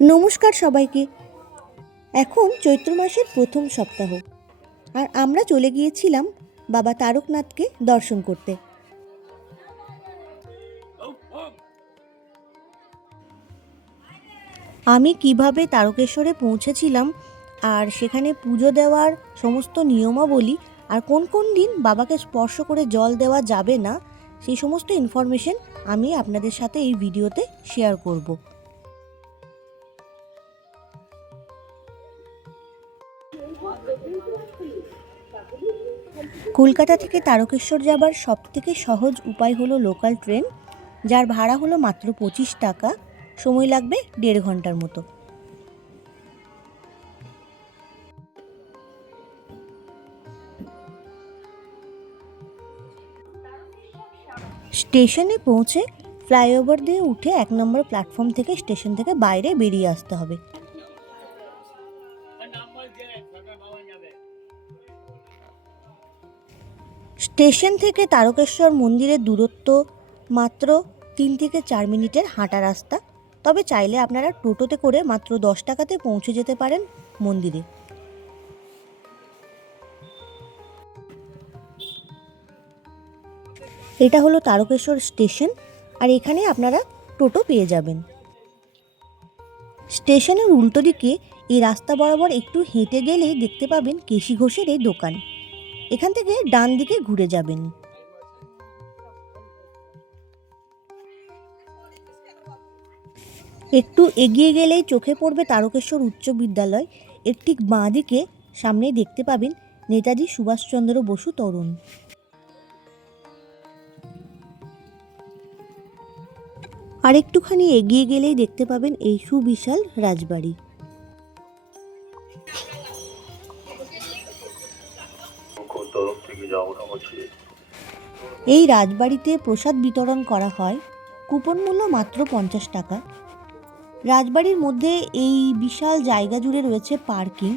নমস্কার সবাইকে। এখন চৈত্র মাসের প্রথম সপ্তাহ, আর আমরা চলে গিয়েছিলাম বাবা তারকনাথকে দর্শন করতে। আমি কিভাবে তারকেশ্বরে পৌঁছেছিলাম আর সেখানে পুজো দেওয়ার সমস্ত নিয়মাবলী আর কোন কোন দিন বাবাকে স্পর্শ করে জল দেওয়া যাবে না, সেই সমস্ত ইনফরমেশন আমি আপনাদের সাথে এই ভিডিওতে শেয়ার করব। কলকাতা থেকে তারকেশ্বর যাবার সবথেকে সহজ উপায় হলো লোকাল ট্রেন, যার ভাড়া হলো মাত্র 25 টাকা। সময় লাগবে 1.5 ঘন্টার মতো। স্টেশনে পৌঁছে ফ্লাইওভার দিয়ে উঠে 1 নম্বর প্ল্যাটফর্ম থেকে স্টেশন থেকে বাইরে বেরিয়ে আসতে হবে। স্টেশন থেকে তারকেশ্বর মন্দিরের দূরত্ব মাত্র 3 থেকে 4 মিনিটের হাঁটা রাস্তা। তবে চাইলে আপনারা টোটোতে করে মাত্র 10 টাকাতে পৌঁছে যেতে পারেন মন্দিরে। এটা হলো তারকেশ্বর স্টেশন, আর এখানে আপনারা টোটো পেয়ে যাবেন। স্টেশনের উল্টো দিকে এই রাস্তা বরাবর একটু হেঁটে গেলেই দেখতে পাবেন কেশি ঘোষের এই দোকান। এখান থেকে ডান দিকে ঘুরে যাবেন। একটু এগিয়ে গেলেই চোখে পড়বে তারকেশ্বর উচ্চ বিদ্যালয়। এর ঠিক বাঁ দিকে সামনেই দেখতে পাবেন নেতাজি সুভাষচন্দ্র বসু তরুণ। আর একটুখানি এগিয়ে গেলেই দেখতে পাবেন এই সুবিশাল রাজবাড়ি। এই রাজবাড়িতে প্রসাদ বিতরণ করা হয়, কুপন মূল্য মাত্র 50 টাকা। রাজবাড়ির মধ্যে এই বিশাল জায়গা জুড়ে রয়েছে পার্কিং,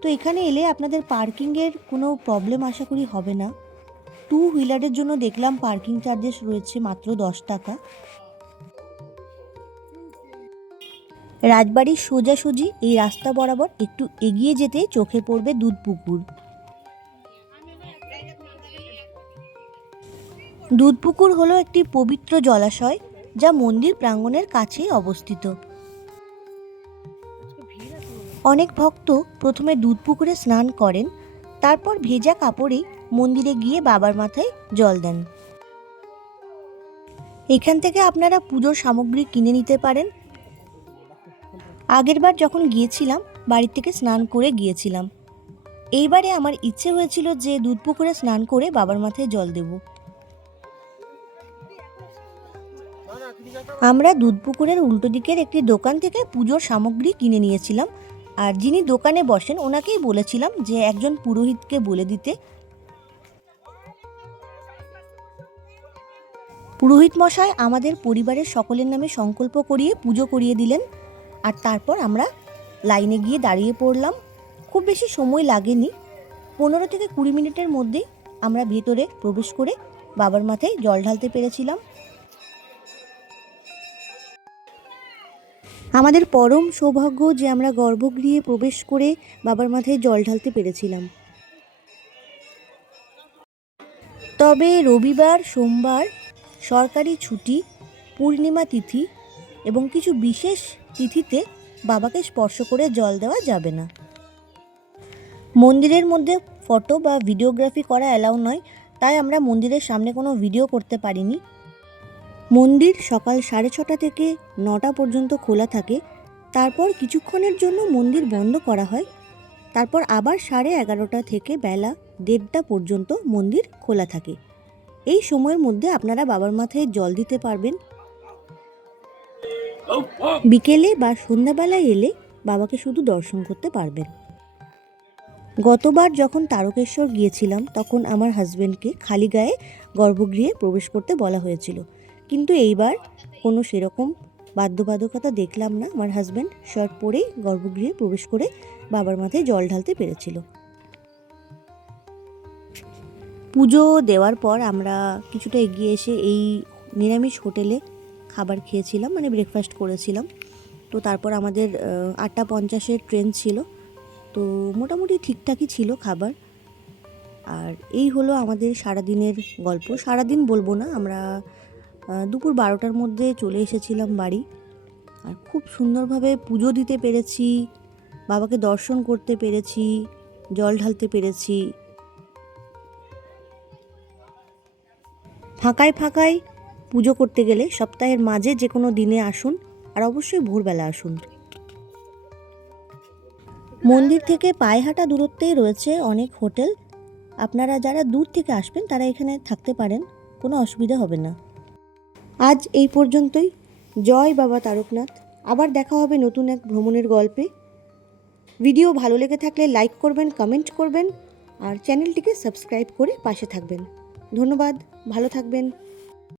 তো এখানে এলে আপনাদের পার্কিংয়ের কোনো প্রবলেম আশা করি হবে না। 2 হুইলারের জন্য দেখলাম পার্কিং চার্জেস রয়েছে মাত্র 10 টাকা। রাজবাড়ির সোজাসুজি এই রাস্তা বরাবর একটু এগিয়ে যেতে চোখে পড়বে দুধপুকুর। দুধপুকুর হলো একটি পবিত্র জলাশয়, যা মন্দির প্রাঙ্গণের কাছেই অবস্থিত। অনেক ভক্ত প্রথমে দুধপুকুরে স্নান করেন, তারপর ভেজা কাপড়েই মন্দিরে গিয়ে বাবার মাথায় জল দেন। এখান থেকে আপনারা পুজোর সামগ্রী কিনে নিতে পারেন। আগেরবার যখন গিয়েছিলাম বাড়ি থেকে স্নান করে গিয়েছিলাম। এইবারে আমার ইচ্ছে হয়েছিল যে দুধপুকুরে স্নান করে বাবার মাথায় জল দেব। আমরা দুধপুকুরের উল্টো দিকের একটি দোকান থেকে পুজোর সামগ্রী কিনে নিয়েছিলাম, আর যিনি দোকানে বসেন ওনাকেই বলেছিলাম যে একজন পুরোহিতকে বলে দিতে। পুরোহিত মশাই আমাদের পরিবারের সকলের নামে সংকল্প করিয়ে পুজো করিয়ে দিলেন, আর তারপর আমরা লাইনে গিয়ে দাঁড়িয়ে পড়লাম। খুব বেশি সময় লাগেনি, 15 থেকে 20 মিনিটের মধ্যেই আমরা ভেতরে প্রবেশ করে বাবার মাথায় জল ঢালতে পেরেছিলাম। আমাদের পরম সৌভাগ্য যে আমরা গর্ভগৃহে প্রবেশ করে বাবার মাথায় জল ঢালতে পেরেছিলাম। তবে রবিবার, সোমবার, সরকারি ছুটি, পূর্ণিমা তিথি এবং কিছু বিশেষ তিথিতে বাবাকে স্পর্শ করে জল দেওয়া যাবে না। মন্দিরের মধ্যে ফটো বা ভিডিওগ্রাফি করা অ্যালাউ নয়, তাই আমরা মন্দিরের সামনে কোনো ভিডিও করতে পারিনি। মন্দির সকাল 6:30 থেকে 9টা পর্যন্ত খোলা থাকে, তারপর কিছুক্ষণের জন্য মন্দির বন্ধ করা হয়, তারপর আবার 11:30 থেকে বেলা 1:30টা পর্যন্ত মন্দির খোলা থাকে। এই সময়ের মধ্যে আপনারা বাবার মাথায় জল দিতে পারবেন। বিকেলে বা সন্ধ্যাবেলায় এলে বাবাকে শুধু দর্শন করতে পারবেন। গতবার যখন তারকেশ্বর গিয়েছিলাম তখন আমার হাজব্যান্ডকে খালি গায়ে গর্ভগৃহে প্রবেশ করতে বলা হয়েছিল, কিন্তু এইবার কোনো সেরকম বাধ্যবাধকতা দেখলাম না। আমার হাজব্যান্ড শার্ট পরেই গর্ভগৃহে প্রবেশ করে বাবার মাথায় জল ঢালতে পেরেছিল। পুজো দেওয়ার পর আমরা কিছুটা এগিয়ে এসে এই নিরামিষ হোটেলে খাবার খেয়েছিলাম, মানে ব্রেকফাস্ট করেছিলাম। তো তারপর আমাদের 8:50-এর ট্রেন ছিল, তো মোটামুটি ঠিকঠাকই ছিল খাবার। আর এই হলো আমাদের সারাদিনের গল্প। সারাদিন বলবো না, আমরা দুপুর 12টার মধ্যে চলে এসেছিলাম বাড়ি। আর খুব সুন্দরভাবে পুজো দিতে পেরেছি, বাবাকে দর্শন করতে পেরেছি, জল ঢালতে পেরেছি। ফাঁকায় ফাঁকায় পুজো করতে গেলে সপ্তাহের মাঝে যে কোনো দিনে আসুন, আর অবশ্যই ভোরবেলা আসুন। মন্দির থেকে পায়ে হাঁটা দূরত্বেই রয়েছে অনেক হোটেল। আপনারা যারা দূর থেকে আসবেন তারা এখানে থাকতে পারেন, কোনো অসুবিধা হবে না। আজ এই পর্যন্তই। জয় বাবা তারকনাথ। আবার দেখা হবে নতুন এক ভ্রমণের গল্পে। ভিডিও ভালো লেগে থাকলে লাইক করবেন, কমেন্ট করবেন আর চ্যানেলটিকে সাবস্ক্রাইব করে পাশে থাকবেন। ধন্যবাদ, ভালো থাকবেন।